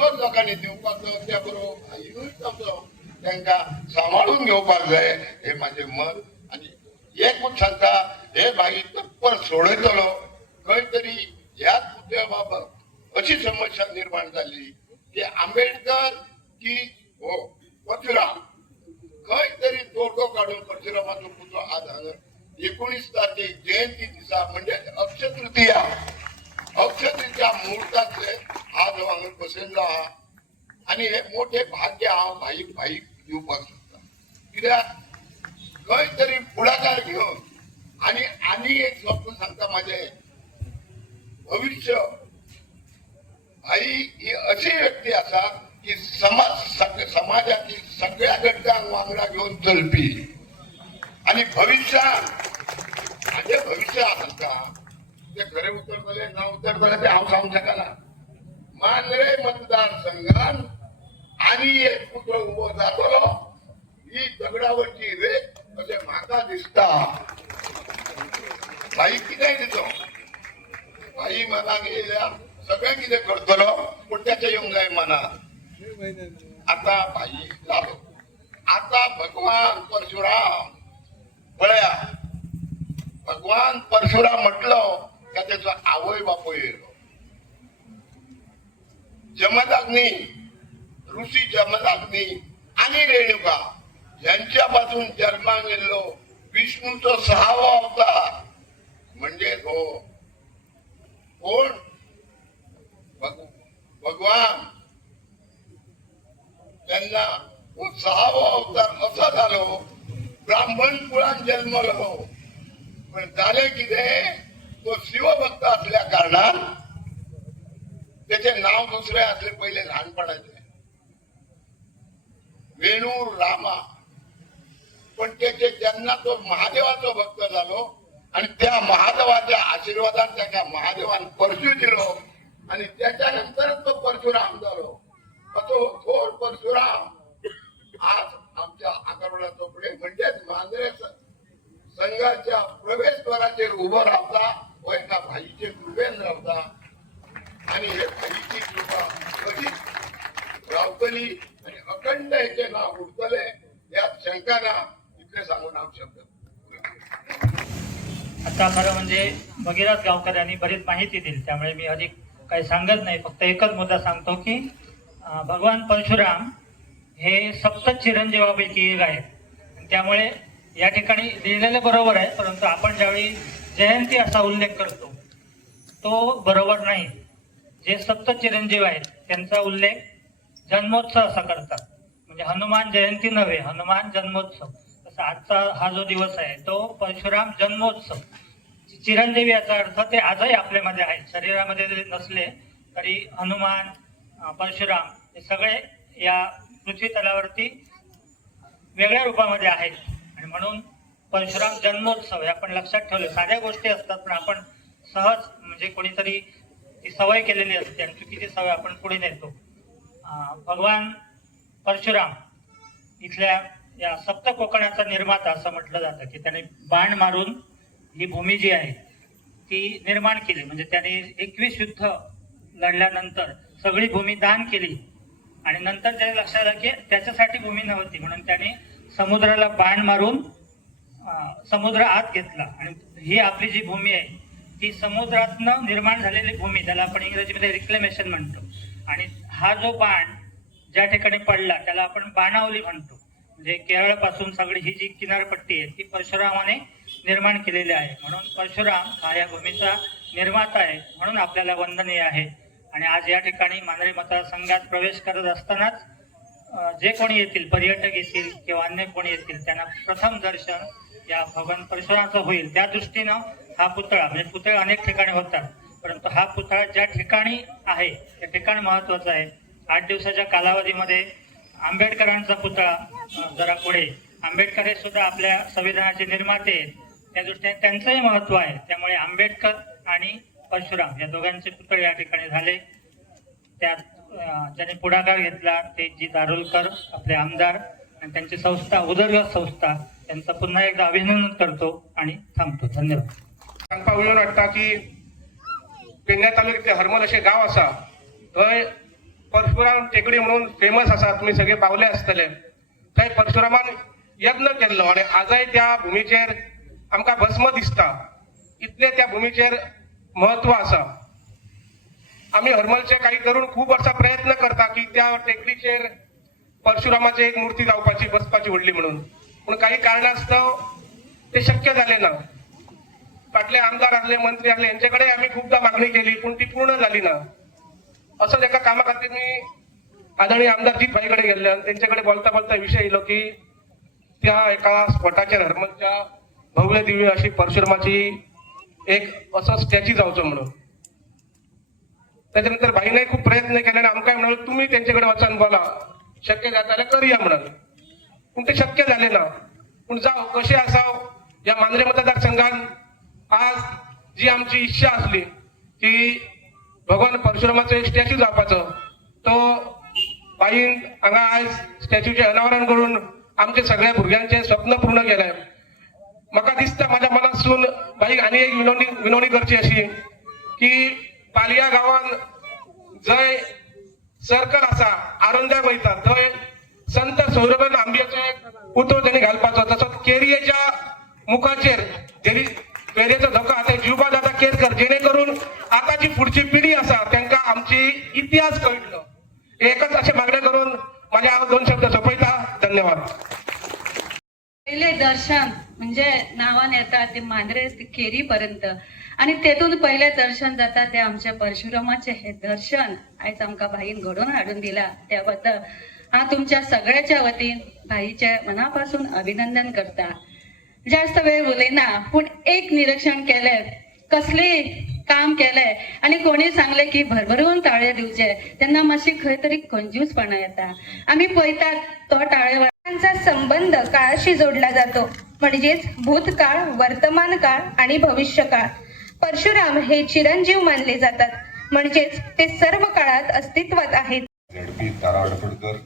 तसोच लोकांनी दिवपाक जाय त्या बरोबर आईनूय तसो त्यांना सांभाळून घेवपाक जाय हे माझे मत. आणि एकूच सांगता हे भाई तत्पर सोडयतलो खंय तरी ह्याच मुद्द्याबाबत अशी समस्या निर्माण झाली की आंबेडकर की हो परशुराम खंय तरी तोडगो काढून परशुरामाचो पुतळो आज हांगा 19 तारखेक जयंती दिसा म्हणजे अक्षय तृतीया मुहूर्तातले आज हांगा बसयल्लो आहा. आणि हे मोठे भाग्य हांव भाईक दिवपाक सोदता. कित्याक खंय तरी पुढाकार घेवन आणि एक स्वप्न सांगता माझे भविष्य भाई ही अशी व्यक्ती आसा की समाजातील सगळ्या घटकांक वांगडा घेऊन चलपी आणि भविष्यात माझे भविष्य सांगता ते खरे उतरतले ना उतरतले ते हांव सांगूंक शकना. मांद्रे मतदारसंघात आणि एक पुतळो उभो जातलो ही दगडावरची रेख अशें म्हाका दिसता. भाई कितेंय दिसो भाई मनाक येयल्या सगळें कितें करतलो पूण तेचें येवंक जाय मनाक. आता भाई जालो आता भगवान परशुराम पळया भगवान परशुराम म्हटलो का त्याचो आवय बापूय येयलो. जमदग्नी ऋषी जमदग्नी आणि रेणुका यांच्या पासून जन्माक येयल्लो विष्णूचो 6वो अवतार म्हणजे हो कोण भगवान. त्यांना 6वो अवतार असा झालो ब्राह्मण कुळान जन्मलो पण झाले कितें तो शिवभक्त असल्या कारणान त्याचे नाव दुसरे असले पहिले लहानपणाचे वेणू रामा. पण त्याचे जेन्ना तो महादेवाचो भक्त झालो आणि त्या महादेवाच्या आशीर्वादान त्याच्या महादेवान परशु दिलो आणि त्याच्यानंतरच तो परशुराम झालो. तो थोर परशुराम आज आमच्या आकारोडाचो पुढे म्हणजेच मांद्रे संघाच्या प्रवेशद्वाराचेर उभो रावता व एका भाईचे कृपेन रावता. आणि हे भाईची कृपा कधीच रावतली आणि अखंड हेचे नाव उरतले यात शंका ना. इतले सांगून हांव शब्द. आता खरं म्हणजे भगीरथ गावकऱ्यांनी बरीच माहिती दिली त्यामुळे मी अधिक काही सांगत नाही. फक्त एकच मुद्दा सांगतो की भगवान परशुराम हे सप्त चिरंजीवापैकी एक आहेत. त्यामुळे या ठिकाणी लिहिलेलं बरोबर आहे परंतु आपण ज्यावेळी जयंती असा उल्लेख करतो तो बरोबर नाही. जे सप्त चिरंजीव आहेत त्यांचा उल्लेख जन्मोत्सव असा करतात. म्हणजे हनुमान जयंती नव्हे हनुमान जन्मोत्सव. तसा आजचा हा जो दिवस आहे तो परशुराम जन्मोत्सव. चिरंजीवी याचा अर्थ ते आजही आपल्यामध्ये आहेत. शरीरामध्ये जरी नसले तरी हनुमान परशुराम हे सगळे या पृथ्वी तलावरती वेगळ्या रूपामध्ये आहेत. आणि म्हणून परशुराम जन्मोत्सव हे आपण लक्षात ठेवले. साध्या गोष्टी असतात पण आपण सहज म्हणजे कोणीतरी ती सवय केलेली असते आणि चुकीची सवय आपण पुढे नेतो. भगवान परशुराम इथल्या या सप्त कोकणाचा निर्माता असं म्हटलं जातं की त्याने बाण मारून ही भूमी जी आहे ती निर्माण केली. म्हणजे त्याने 21 युद्ध लढल्यानंतर सगळी भूमी दान केली आणि नंतर त्याने लक्षात आलं की त्याच्यासाठी भूमी नव्हती म्हणून त्याने समुद्राला बाण मारून समुद्र आत घेतला. आणि ही आपली जी भूमी आहे ती समुद्रातनं निर्माण झालेली भूमी त्याला आपण इंग्रजीमध्ये रिक्लेमेशन म्हणतो. आणि हा जो बाण ज्या ठिकाणी पडला त्याला आपण बाणावली म्हणतो. म्हणजे केरळपासून सगळी ही जी किनारपट्टी आहे ती परशुरामाने निर्माण केलेली आहे. म्हणून परशुराम हा या भूमीचा निर्माता आहे म्हणून आपल्याला वंदनीय आहे. आणि आज या ठिकाणी मांद्रे मतदारसंघात प्रवेश करत असतानाच जे कोणी येतील पर्यटक येतील किंवा अन्य कोणी येतील त्यांना प्रथम दर्शन या भगवान परशुरामाचं होईल. त्या दृष्टीनं हा पुतळा म्हणजे पुतळे अनेक ठिकाणी होतात परंतु हा पुतळा ज्या ठिकाणी आहे त्या ठिकाणी महत्वाचा आहे. 8 दिवसाच्या कालावधीमध्ये आंबेडकरांचा पुतळा जरा पुढे. आंबेडकर हे सुद्धा आपल्या संविधानाचे निर्माते आहेत त्या दृष्टीने त्यांचंही महत्व आहे. त्यामुळे आंबेडकर आणि परशुराम या दोघांचे पुतळे या ठिकाणी झाले. त्यात ज्यांनी पुढाकार घेतला ते जी दारुलकर आपले आमदार आणि त्यांची संस्था उदरगत संस्था त्यांचं पुन्हा एकदा अभिनंदन करतो आणि थांबतो. धन्यवाद. सांगपाक उलोवन वाटता की पेडण्या तालुक्यातले हरमल असे गाव आसा थंय परशुराम टेकडी म्हणून फेमस आसा, तुम्ही सगळे पावले आसतले. थंय परशुरामान यत्न केल्लो आणि आजय त्या भूमीचेर आमकां भस्म दिसता. इतले त्या भूमीचेर महत्व आसा. आम्ही हरमलचे काही तरुण खूप वर्षा प्रयत्न करता की त्या टेकडीचेर परशुरामाची एक मूर्ती जावपाची, बसपाची व्हडली म्हणून, पूण काही कारणास्तव ते शक्य झाले ना. फाटले आमदार आसले, मंत्री आसले, यांच्याकडे आम्ही खूपदा मागणी केली पण ती पूर्ण झाली ना. असंच एका कामा खातीर मी आदरणीय आमदार जीत भाईकडे गेले आणि त्यांच्याकडे बोलता बोलता विषय येलो की त्या एका स्पॉटाचेर हरमलच्या भव्य दिव्य अशी परशुरामाची एक असं स्टॅच्यू जावचो म्हणून. त्याच्यानंतर भाईने खूप प्रयत्न केले आणि आमकां म्हणाल तुम्ही त्यांच्याकडे वचून बोला, शक्य जाता जाल्यार करूया म्हणाल. पण ते शक्य झाले ना. पण जाव कशें आसाव, या मांद्रे मतदारसंघात आज जी आमची इच्छा असली की भगवान परशुरामाचो एक स्टॅच्यू जावपाचो, तो बाईन हांगा आयज स्टॅच्यूचे अनावरण करून आमच्या सगळ्या भुरग्यांचे स्वप्न पूर्ण केले. म्हाका दिसता माझ्या मनासून बाईक आनी एक विनवणी करची अशी की पालया गावात जय सर्कल आसा, आरोंद्याक वयता थंय संत सौरभन आंब्याचे पुतळो त्यांनी घालपाचो. तसोच केरयेच्या मुखाचेर केरयेचो धोको आसा जीवबा दादा केरकर, जेणेकरून आताची पुढची पिढी आसा त्यांना आमची इतिहास कळटलो. एकच असे मागणे करून माझ्या 2 शब्द सोपयता. धन्यवाद. पहिले दर्शन म्हणजे नावान येता ते मांद्रे ते केरी पर्यंत आणि तेतून पहिले दर्शन जाता ते आमच्या परशुरामाचे हे दर्शन आयज आमकां भाईन घडोवन हाडून दिला. त्याबद्दल हांव तुमच्या सगळ्याच्या वतीन भाईचे मनापासून अभिनंदन करता. जास्त वेळ उलयना पूण एक निरीक्षण केले, कसले काम केले आणि कोणी सांगले की भरभरून ताळे दिवचे तेन्ना मातशी खंय तरी कंजूसपणा येता. आम्ही पळयतात तो टाळेवाल्यांचा संबंध काळाशी जोडला जातो, म्हणजेच भूतकाळ, वर्तमान काळ आणि भविष्यकाळ. परशुराम हे चिरंजीव मानले जातात, म्हणजेच ते सर्व काळात अस्तित्वात आहेत. झेडपी तारा वडपडकर,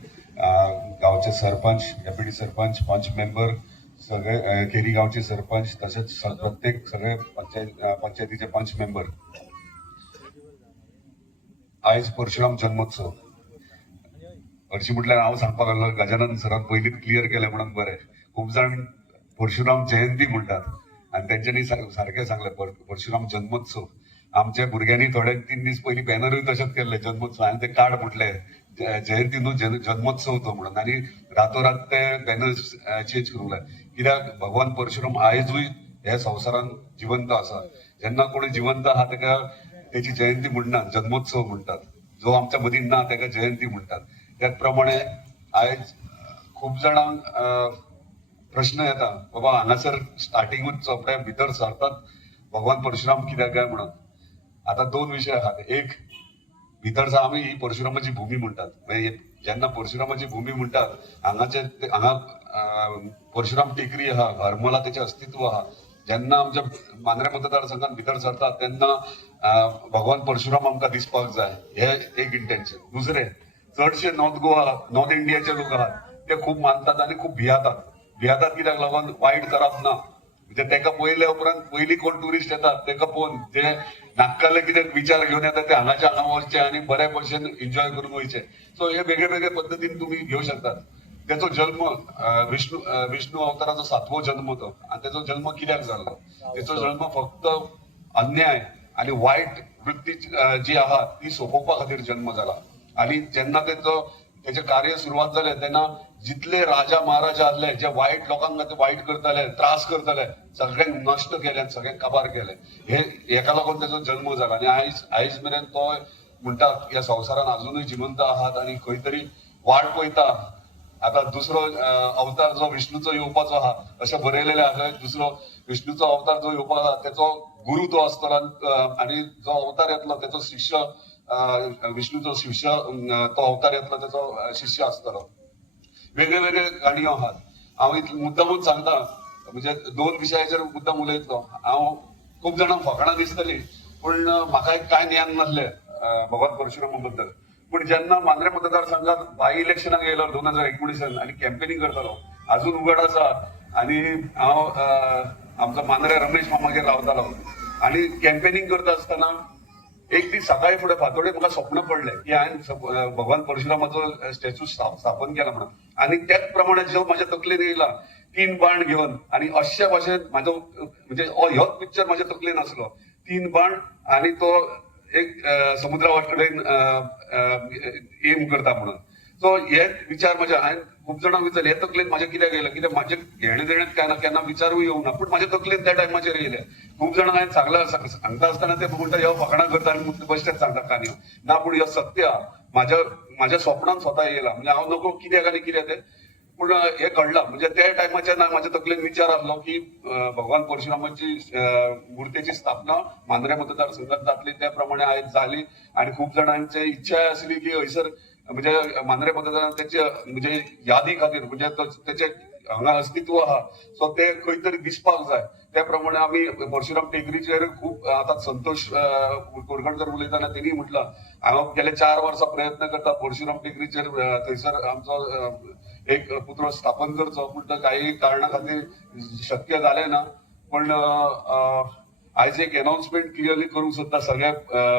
गावचे सरपंच, डेप्युटी सरपंच, पंच मेंबर, सगळे केरी गावचे सरपंच, तसेच प्रत्येक सगळे पंचायतीचे पंच मेंबर. आयज परशुराम जन्मोत्सव हरशी म्हटल्यार हांव सांगपाक लागलो, गजानन सरान पयलींच क्लियर केलें म्हणून बरें. खूब जाण परशुराम जयंती म्हणटात आणि तेंच्यांनी सारकें सांगलें परशुराम जन्मोत्सव. आमच्या भुरग्यांनी थोडे 3 दीस पयलीं बॅनरूय तशेंच केल्ले जन्मोत्सव, हांवें ते कार्ड म्हटले जयंती न्हू जन्मोत्सव तो म्हणून, आनी रातोरात ते बॅनर चेंज करूंक लाय. कित्याक भगवान परशुराम आयजूय ह्या संवसारान जिवंत आसा. जेन्ना कोणी जिवंत आहा ताका तेची जयंती म्हणनात, जन्मोत्सव म्हणटात. जो आमच्या मदीं ना ताका जयंती म्हणटात. त्याच प्रमाणे आयज खूब जाणांक प्रश्न येता, बाबा हांगासर स्टार्टिंगूच चोपड्या भितर सरतात भगवान परशुराम कित्याक काय म्हणून. आता 2 विशय आहात. एक, भितर आमी ही परशुरामाची भूमी म्हणटात. जेन्ना परशुरामाची भूमी म्हणटात हांगा परशुराम टेकरी आहा, हरमला तेचें अस्तित्व आहा. जेन्ना आमच्या मांद्रे मतदारसंघात भितर सरतात तेन्ना भगवान परशुराम आमकां दिसपाक जाय, हे एक इंटेन्शन. दुसरें, चडशे नॉर्थ इंडियाचे लोक आहात ते खूब मानतात आनी खूब भियातात. कित्याक लागून वायट करप ना, म्हणजे तेका पयले उपरांत पयलीं कोण ट्युरिस्ट येतात तेका पळोवन जे नाक्काले कितें विचार घेवन येतात ते हांगाच्या हांगा वचचे आनी बरे भशेन एन्जॉय करून वयचे. सो हे वेगळे वेगळे पद्दतीन तुमी घेवं शकतात. तेचो जल्म विष्णू अवताराचो 7वो जल्म तो, आनी तेचो जल्म कित्याक जाल्लो? तेचो जल्म फक्त अन्याय आनी वायट वृत्ती जी आहा ती सोंपोवपा खातीर जल्म जाला. आनी जेन्ना तेचे कार्य सुरवात जालें तेन्ना जितले राजा महाराजा आसले जे वायट लोकांक वायट करताले, त्रास करताले, सगळ्यांक नश्ट केले, सगळ्यांक काबार केले. हेका लागून तेचो जल्म जाला. आनी आयज मेरेन तो म्हणटात ह्या संवसारान अजुनूय जिवंत आहात आनी खंय तरी वाट पळयता. आता दुसरो अवतार जो विष्णूचो येवपाचो आहा अशें बरयलेलें आहा. दुसरो विष्णूचो अवतार जो येवपाक आहा तेचो गुरू तो आसतलो आनी जो अवतार येतलो तेचो शिष्य, विष्णूचो शिष्य तो अवतार येतलो तेचो शिष्य आसतलो. वेगळे वेगळे गाणयो आहात. हांव मुद्दामूच सांगता, म्हणजे 2 विशयाचेर मुद्दाम उलयतलो. हांव खूब जाणांक फकाणां दिसतली पूण म्हाका कांय ज्ञान नासलें भगवान परशुरामा बद्दल. पूण जेन्ना मांद्रे मतदारसंघात बाय इलेक्शनाक येयलो 2019 आनी कॅम्पेनिंग करतालो, अजून उगड आसा. आनी हांव आमचो मांद्रे रमेश मामागेर रावतालो आनी कॅम्पेनिंग करता आसतना एक दीस सकाळी फुडें फातोडेर म्हाका स्वप्न पडलें की हांवें भगवान परशुरामाचो स्टॅच्यू स्थापन केला म्हणून, आणि त्याच प्रमाणे जो म्हाज्या तकलेन येयला 3 बाण घेवन, आणि अशे भाशेन म्हाजो म्हणजे ह्योच पिक्चर म्हाज्या तकलेन आसलो, 3 बाण आणि तो एक समुद्रा कडेन एम करता म्हणून. सो हे विचार म्हजे हांवें खूब जाणांक विचारले हे तकलेन म्हाज्या कित्याक येयला, कित्याक म्हाजे घेणे देणे केन्ना विचारूय येवंक ना, पूण म्हाज्या तकलेन त्या टायमाचेर येयले. खूब जाणांक हांवें सांगता आसतना ते म्हणटा ह्यो फकाणां करता आनी बेश्टेच सांगता काणयो ना, पूण ह्यो सत्य म्हाज्या स्वप्नान स्वता येयला. म्हणजे हांव नको कित्याक आनी कितें ते, पूण हे घडलां. म्हणजे त्या टायमाचेर म्हाज्या तकलेन विचार आसलो की भगवान परशुरामाची मुर्तेची स्थापना मांद्रे मतदारसंघात जातली, त्या प्रमाणे आयज जाली. आणि खूब जाणांची इच्छा आसली की हयसर म्हणजे मांद्रे मतदारांत त्याचे म्हणजे यादी खातीर म्हणजे त्याचे हांगा अस्तित्व आहा, सो ते खंय तरी दिसपाक जाय. त्या प्रमाणे आमी परशुराम टेकडीचेर खूब आतां संतोष कोरगणकर उलयतना तेणी म्हटलं हांव गेले 4 वर्सां प्रयत्न करता परशुराम टेकडीचेर थंयसर आमचो एक पुतळो स्थापन करचो, पूण तो काही कारणा खातीर शक्य जालें ना. पण आयज एक अनाउन्समेंट क्लियरली करूंक सोदता सगळे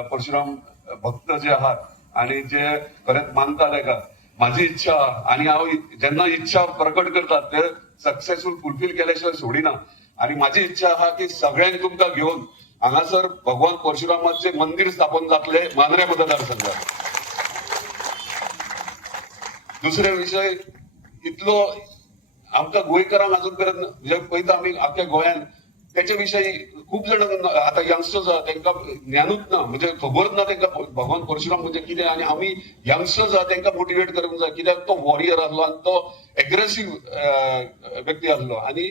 परशुराम भक्त जे आहात आणि जे खरेंच मानता ताका. माझी इच्छा आणि हांव जेन्ना इच्छा प्रकट करतात ते सक्सेसफुल फुलफिल केल्या शिवाय सोडिना. आणि माझी इच्छा आहा की सगळ्यांनी तुमकां घेवन हांगासर भगवान परशुरामाचे मंदिर स्थापन जातले मांद्रे मतदारसंघात. दुसरे विषय इतलो आमकां गोंयकारांक अजून पर्यंत म्हणजे पळयता आमी आख्या गोंयांत त्याच्या विषयी खूप जण आता यंगस्टर्स आहात तांकां ज्ञानूच ना, म्हणजे खबरच ना तांकां भगवान परशुराम म्हणजे कितें. आणि आमी यंगस्टर्स आहात तांकां मोटिवेट करूंक जाय, कित्याक तो वॉरियर आसलो आणि तो एग्रेसिव्ह व्यक्ती आसलो. आणि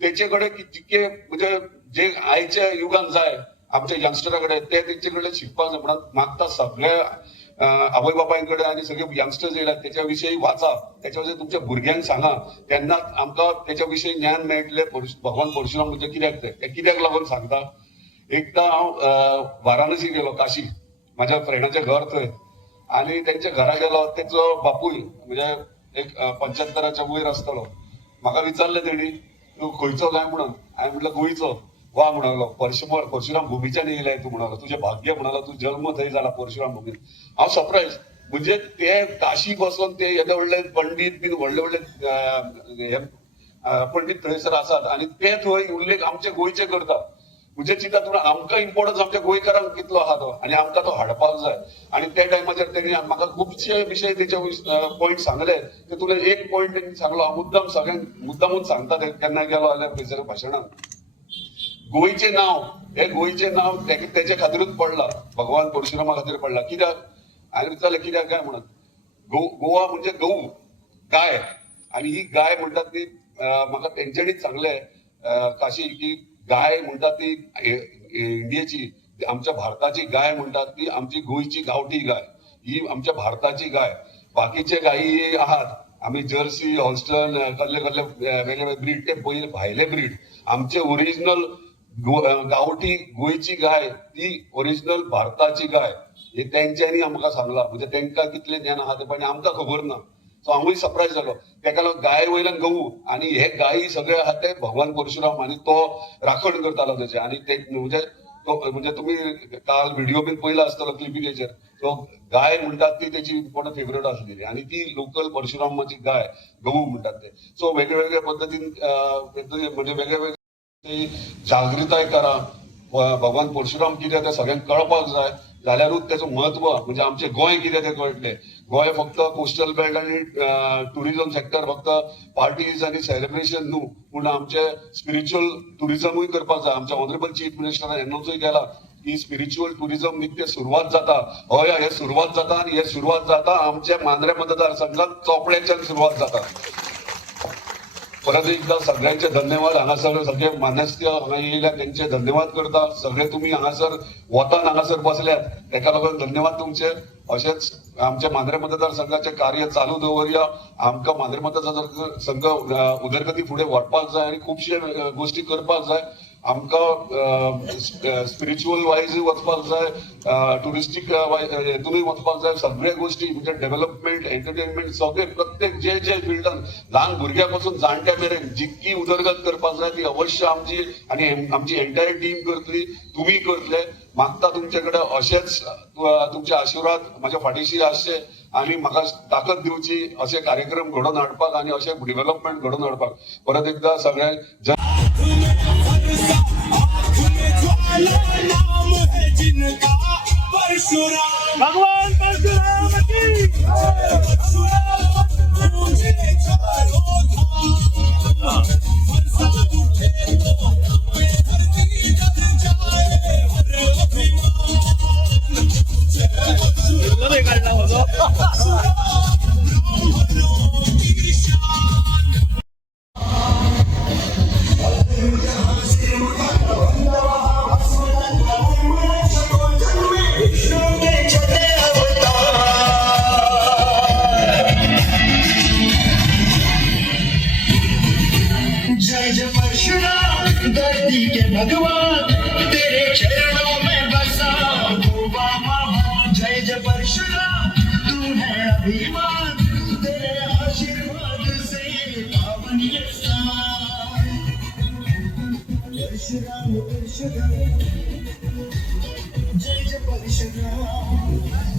तेचे कडेन जितके म्हणजे जे आयच्या युगान जाय आमच्या यंगस्टरा कडेन ते तेंचे कडेन शिकपाक जाय. म्हणून मागता सगळ्या आवय बापायकडे आणि सगळे यंगस्टर्स येयल्यात त्याच्या विषयी वाचा, त्याच्या विशयी तुमच्या भुरग्यांक सांगा, तेन्ना आमकां त्याच्या विशयी ज्ञान मेळटलें. भगवान परशुराम म्हणजे कित्याक ते कित्याक लागून सांगता. एकदां हांव वाराणसी गेलो, काशी, म्हाज्या फ्रेंडाचें घर थंय, आणि तेंच्या घरा गेलो. तेचो बापूय म्हणजे एक 75च्या वयर आसतलो. म्हाका विचारलें तेणी तूं खंयचो काय म्हणून. हांवें म्हटलं गोंयचो. वा म्हणालो परशुराम भूमीच्यान येयलाय तू म्हणालो, तुझे भाग्य म्हणालो, तू जन्म थंय जाला परशुराम भूमीत. हांव सरप्रायज. म्हणजे ते काशी बसून ते येदे व्हडले पंडित बीन व्हडले पंडित थंयसर आसात आणि ते थंय उल्लेख आमचे गोंयचे करतात. म्हणजे चिंता तुला आमकां इम्पॉर्टन्स आमच्या गोंयकारांक कितलो आहा तो, आणि आमकां तो हाडपाक जाय. आणि त्या टायमाचेर तेणी म्हाका खुबशे विशय तेचे पॉयंट सांगले. ते तुला एक पॉयंट तेणी सांगलो, हांव मुद्दाम सगळ्यांक मुद्दामून सांगता केन्ना गेलो जाल्यार थंयसर भाशणांत. गोंयचे नाव त्याच्या खातीरूच पडला, भगवान परशुरामा खातीर पडला. कित्याक हांवें विचारलें कित्याक काय म्हणत. गोवा म्हणजे गहू, गाय, आणि ही गाय म्हणटात ती म्हाका तेंच्यांनीच सांगले काशी की गाय म्हणटात ती इंडियेची आमच्या भारताची गाय म्हणटात ती आमची गोंयची गांवठी गाय, ही आमच्या भारताची गाय. बाकीचे गायी आहात आम्ही जर्सी, हॉल्स्टन, कसले वेगवेगळे ब्रीड, ते पहिले भायले ब्रीड. आमचे ओरिजिनल गावठी गोंयची गाय ती ओरिजिनल भारताची गाय, हे तेंच्यांनी आमकां सांगला. म्हणजे तेंकां कितले ज्ञान आहा ते पण आमकां खबर ना. सो हांवूय सरप्रायज जालो. तेका लागून गाय वयल्यान गहू, आणि हे गायी सगळे आहा ते भगवान परशुराम, आणि तो राखण करतालो तेचे. आणि ते म्हणजे तुम्ही काल व्हिडिओ बीन पयला आसतलो क्लिपिंगेचेर, तो गाय म्हणटात ती त्याची कोण फेवरेट आसलेली, आणि ती लोकल परशुरामाची गाय गहू म्हणटात ते. सो वेगळ्या पद्धतीन म्हणजे वेगळे जागृताय करा. भगवान परशुराम कितें ते सगळ्यांक कळपाक जाय, जाल्यारूच त्याचं महत्व म्हणजे आमचे गोंय कितें ते कळटलें. गोंय फक्त कोस्टल बेल्ट आणि टुरिझम सेक्टर फक्त पार्टीज आणि सेलिब्रेशन न्हू, पूण आमचे स्पिरिच्युअल टुरिझमूय करपाक जाय. आमच्या ऑनरेबल चीफ मिनिस्टरान एनाउन्सूय केला की स्पिरिच्युअल टुरिझम नित्य सुरवात जाता. हय हे सुरवात जाता, आणि हे सुरवात जाता आमच्या मांद्रे मतदारसंघात चोपड्याच्यान सुरवात जाता. परत एकदा सगळ्यांचे धन्यवाद. हांगासर सगळे मान्यस्थ हांगा येयल्या त्यांचे धन्यवाद करता. सगळे तुम्ही हांगासर वतान हांगासर बसल्यात तेका लागून धन्यवाद तुमचे. अशेंच आमच्या मांद्रे मतदारसंघाचे कार्य चालू दवरया. आमकां मांद्रे मतदारसंघ उदरगती फुडें व्हरपाक जाय आणि खुबशे गोष्टी करपाक जाय. आमकां स्पिरिच्युअल वायज वचपाक जाय, टुरिस्टीक हेतूनय वचपाक जाय. सगळ्या गोष्टी म्हणजे डेव्हलपमेंट, एंटरटेनमेंट सगळे प्रत्येक जे फिल्डान ल्हान भुरग्यां पासून जाणट्या मेरेन जितकी उदरगत करपाक जाय ती अवश्य आमची आनी आमची एंटायर टीम करतली, तुमी करतले. मागता तुमचे कडेन अशेच तुमचे आशिर्वाद म्हाज्या फाटीशी आसचे आनी म्हाका ताकद दिवची असे कार्यक्रम घडोवन हाडपाक आनी अशें डेव्हलपमेंट घडोवन हाडपाक. परत एकदा सगळ्यांक भगवान परशुराम की जय जय परशुराम धरती के भगवान, तेरे चरणों में बसा होगा महान. जय जय परशुराम तू है अभिमान, तेरे आशीर्वाद से पावन ये स्थान. परशुराम परशुराम जय जय परशुराम.